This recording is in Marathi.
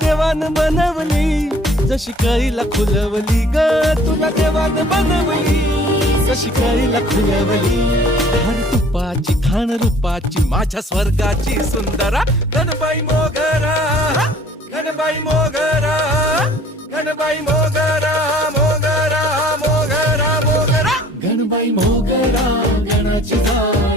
देवान बनवली, जशी कळीला खुलवली ग, तुला देवान बनवली, जशी कळीला खुलवली. खाण तुपाची खाण रूपाची माझ्या स्वर्गाची सुंदरा, गणबाई मोगरा, गणबाई मोगरा, गणबाई मोगरा, मोगरा मोगरा मोगरा, गणबाई मोगरा, गणाची झाड